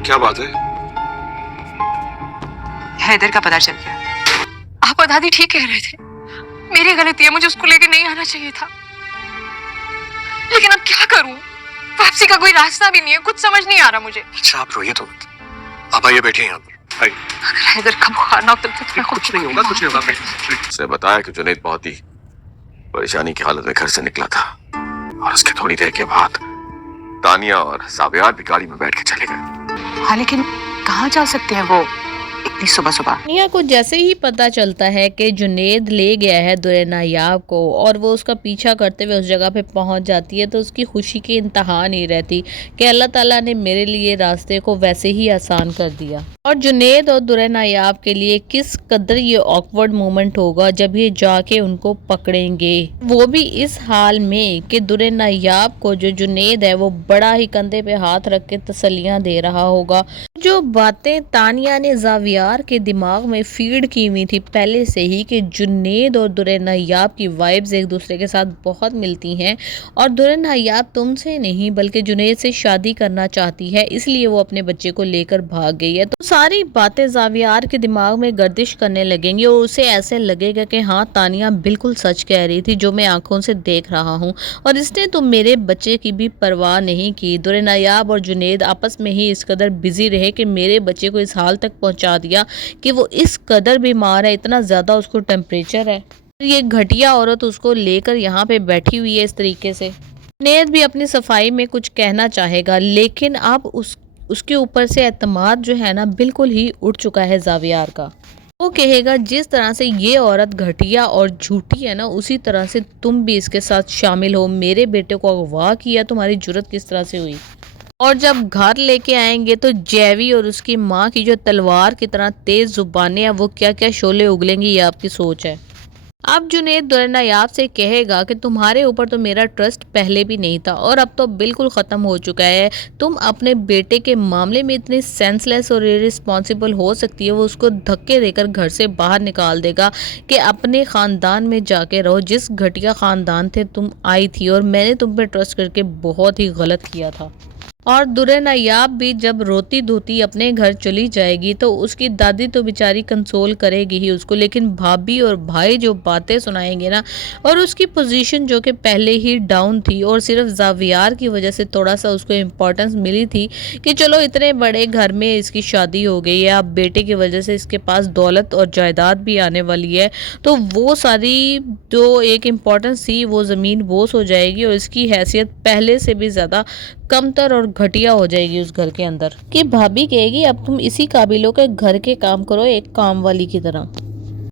क्या बात है? हैदर का पता चल गया। आप और दादी ठीक कह रहे थे, मेरी गलती है, मुझे उसको लेके नहीं आना चाहिए था। लेकिन अब क्या करूं, वापसी का कोई रास्ता भी नहीं है, कुछ समझ नहीं आ रहा मुझे। अच्छा आप रोइए तो मत, आप आइए बैठिए यहाँ पर, आइए। अगर हैदर का बुखार ना उतर तो कुछ नहीं होगा, कुछ नहीं होगा। उसने बताया कि जुनैद बहुत ही परेशानी की हालत में घर से निकला था और उसके थोड़ी देर के बाद तानिया और साबियार भी गाड़ी में बैठ के चले गए। हाँ, लेकिन कहाँ जा सकते हैं वो इतनी सुबह सुबह? तानिया को जैसे ही पता चलता है कि जुनैद ले गया है दुर्रे नायाब को और वो उसका पीछा करते हुए उस जगह पे पहुंच जाती है, तो उसकी खुशी की इंतहा नहीं रहती कि अल्लाह ताला ने मेरे लिए रास्ते को वैसे ही आसान कर दिया। और जुनैद और दुर्रे नायाब के लिए किस कदर ये ऑकवर्ड मोमेंट होगा जब ये जाके उनको पकड़ेंगे, वो भी इस हाल में कि दुर्रे नायाब को जो जुनैद है वो बड़ा ही कंधे पे हाथ रख के तसल्लियां दे रहा होगा। जो बातें तानिया ने जावियार के दिमाग में फीड की हुई थी पहले से ही कि जुनैद और दुर्रे नायाब की वाइब्स एक दूसरे के साथ बहुत मिलती हैं और दुर्रे नायाब तुमसे नहीं बल्कि जुनैद से शादी करना चाहती है, इसलिए वो अपने बच्चे को लेकर भाग गई है। तो सारी बातें जावियार के दिमाग में गर्दिश करने लगेंगी और उसे ऐसे लगेगा कि हाँ, तानिया बिल्कुल सच कह रही थी जो मैं आंखों से देख रहा हूँ और इसने तो मेरे बच्चे की भी परवाह नहीं की। दुर्रे नायाब और जुनैद आपस में ही इस कदर बिजी रहे कि मेरे बच्चे को इस हाल तक पहुंचा दिया कि वो इस कदर बीमार है, इतना ज़्यादा उसको टेम्परेचर है। ये घटिया औरत उसको लेकर यहाँ पे बैठी हुई है इस तरीके से। जुनैद भी अपनी सफाई में कुछ कहना चाहेगा, लेकिन अब उसके ऊपर से एतमाद जो है ना बिल्कुल ही उठ चुका है जावियार का। वो कहेगा जिस तरह से ये औरत घटिया और झूठी है ना, उसी तरह से तुम भी इसके साथ शामिल हो। मेरे बेटे को अगवा किया, तुम्हारी जुर्रत किस तरह से हुई? और जब घर लेके आएंगे तो जैवी और उसकी माँ की जो तलवार की तरह तेज जुबानें हैं वो क्या क्या शोले उगलेंगी, ये आपकी सोच है। अब जुनैद दुर्रे नायाब से कहेगा कि तुम्हारे ऊपर तो मेरा ट्रस्ट पहले भी नहीं था और अब तो बिल्कुल ख़त्म हो चुका है। तुम अपने बेटे के मामले में इतने सेंसलेस और इरिस्पॉन्सिबल हो सकती है, वो उसको धक्के देकर घर से बाहर निकाल देगा कि अपने ख़ानदान में जाके रहो, जिस घटिया ख़ानदान थे तुम आई थी और मैंने तुम पे ट्रस्ट करके बहुत ही गलत किया था। और दुर्रे नायाब भी जब रोती धोती अपने घर चली जाएगी तो उसकी दादी तो बेचारी कंसोल करेगी ही उसको, लेकिन भाभी और भाई जो बातें सुनाएंगे ना, और उसकी पोजीशन जो कि पहले ही डाउन थी और सिर्फ जावियार की वजह से थोड़ा सा उसको इम्पोर्टेंस मिली थी कि चलो इतने बड़े घर में इसकी शादी हो गई है, अब बेटे की वजह से इसके पास दौलत और जायदाद भी आने वाली है, तो वो सारी जो एक इम्पोर्टेंस थी वो ज़मीन बोस हो जाएगी और इसकी हैसियत पहले से भी ज़्यादा कमतर और घटिया हो जाएगी उस घर के अंदर। कि भाभी कहेगी अब तुम इसी काबिलों के घर के काम करो एक काम वाली की तरह।